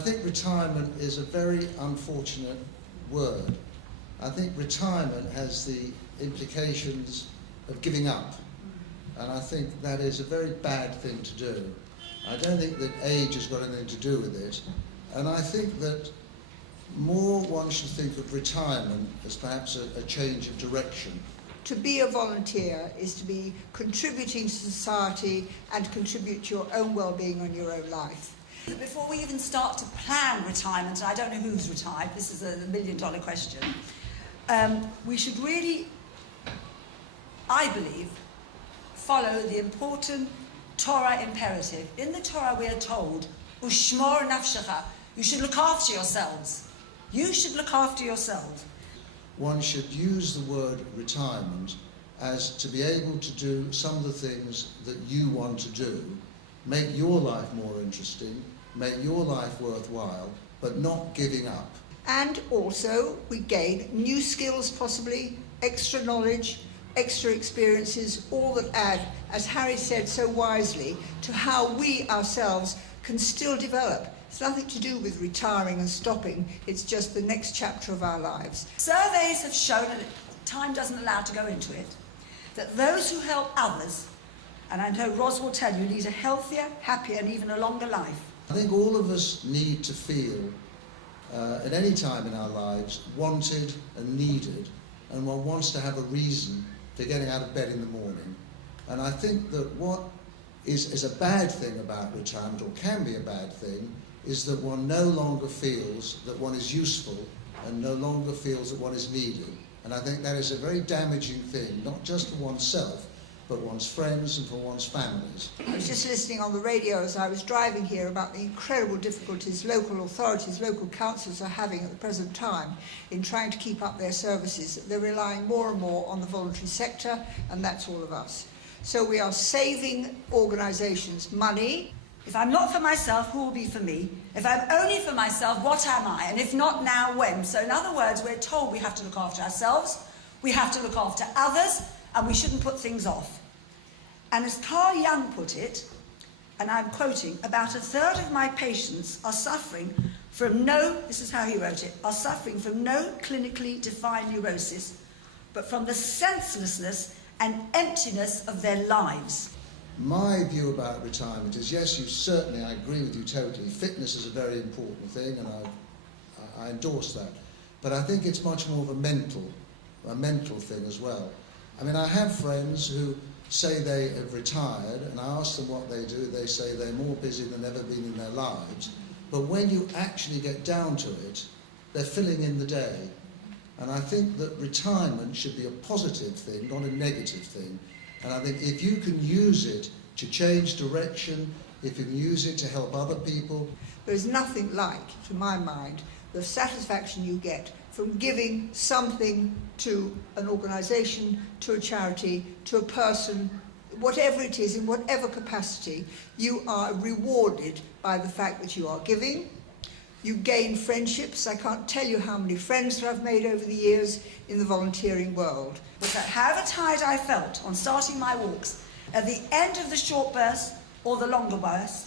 think retirement is a very unfortunate word. I think retirement has the implications of giving up. And I think that is a very bad thing to do. I don't think that age has got anything to do with it. And I think that more one should think of retirement as perhaps a change of direction. To be a volunteer is to be contributing to society and contribute to your own well-being and your own life. Before we even start to plan retirement, and I don't know who's retired, this is a million-dollar question, we should really, I believe, follow the important Torah imperative. In the Torah we are told, Ushmor nafshecha, you should look after yourselves. You should look after yourselves. One should use the word retirement as to be able to do some of the things that you want to do, make your life more interesting, make your life worthwhile, but not giving up. And also we gain new skills possibly, extra knowledge, extra experiences, all that add, as Harry said so wisely, to how we ourselves can still develop. It's nothing to do with retiring and stopping, it's just the next chapter of our lives. Surveys have shown, and time doesn't allow to go into it, that those who help others, and I know Ros will tell you, lead a healthier, happier and even a longer life. I think all of us need to feel, at any time in our lives, wanted and needed, and one wants to have a reason for getting out of bed in the morning. And I think that what is a bad thing about retirement, or can be a bad thing, is that one no longer feels that one is useful and no longer feels that one is needed. And I think that is a very damaging thing, not just for oneself, but one's friends and for one's families. I was just listening on the radio as I was driving here about the incredible difficulties local authorities, local councils are having at the present time in trying to keep up their services. They're relying more and more on the voluntary sector, and that's all of us. So we are saving organisations money. If I'm not for myself, who will be for me? If I'm only for myself, what am I? And if not now, when? So in other words, we're told we have to look after ourselves, we have to look after others, and we shouldn't put things off. And as Carl Jung put it, and I'm quoting, about a third of my patients are suffering from this is how he wrote it, are suffering from no clinically defined neurosis, but from the senselessness and emptiness of their lives. My view about retirement is, yes, I agree with you totally. Fitness is a very important thing, and I endorse that. But I think it's much more of a mental thing as well. I mean, I have friends who say they have retired, and I ask them what they do. They say they're more busy than ever been in their lives. But when you actually get down to it, they're filling in the day. And I think that retirement should be a positive thing, not a negative thing. And I think if you can use it to change direction, if you can use it to help other people. There is nothing like, to my mind, the satisfaction you get from giving something to an organisation, to a charity, to a person, whatever it is, in whatever capacity, you are rewarded by the fact that you are giving. You gain friendships. I can't tell you how many friends that I've made over the years in the volunteering world. But however tired I felt on starting my walks, at the end of the short burst or the longer burst,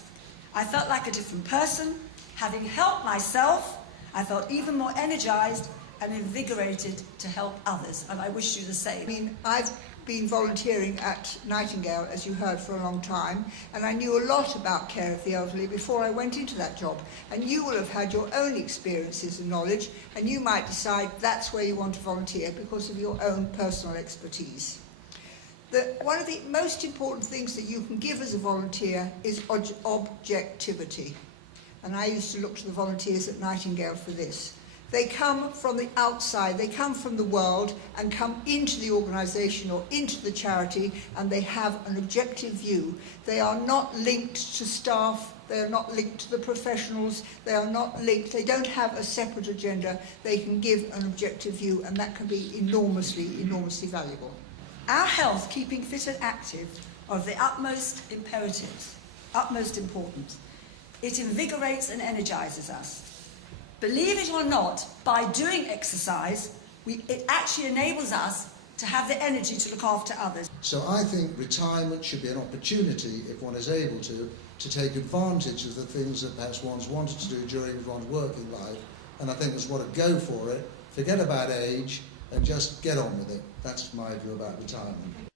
I felt like a different person. Having helped myself, I felt even more energised and invigorated to help others, and I wish you the same. I mean, I've been volunteering at Nightingale, as you heard, for a long time, and I knew a lot about care of the elderly before I went into that job. And you will have had your own experiences and knowledge, and you might decide that's where you want to volunteer because of your own personal expertise. One of the most important things that you can give as a volunteer is objectivity. And I used to look to the volunteers at Nightingale for this. They come from the outside, they come from the world and come into the organisation or into the charity, and they have an objective view. They are not linked to staff, they are not linked to the professionals, they are not linked, they don't have a separate agenda. They can give an objective view, and that can be enormously, enormously valuable. Our health, keeping fit and active, are of the utmost imperatives, utmost importance. It invigorates and energises us. Believe it or not, by doing exercise, it actually enables us to have the energy to look after others. So I think retirement should be an opportunity, if one is able to to take advantage of the things that perhaps one's wanted to do during one's working life. And I think there's what to go for it, forget about age, and just get on with it. That's my view about retirement.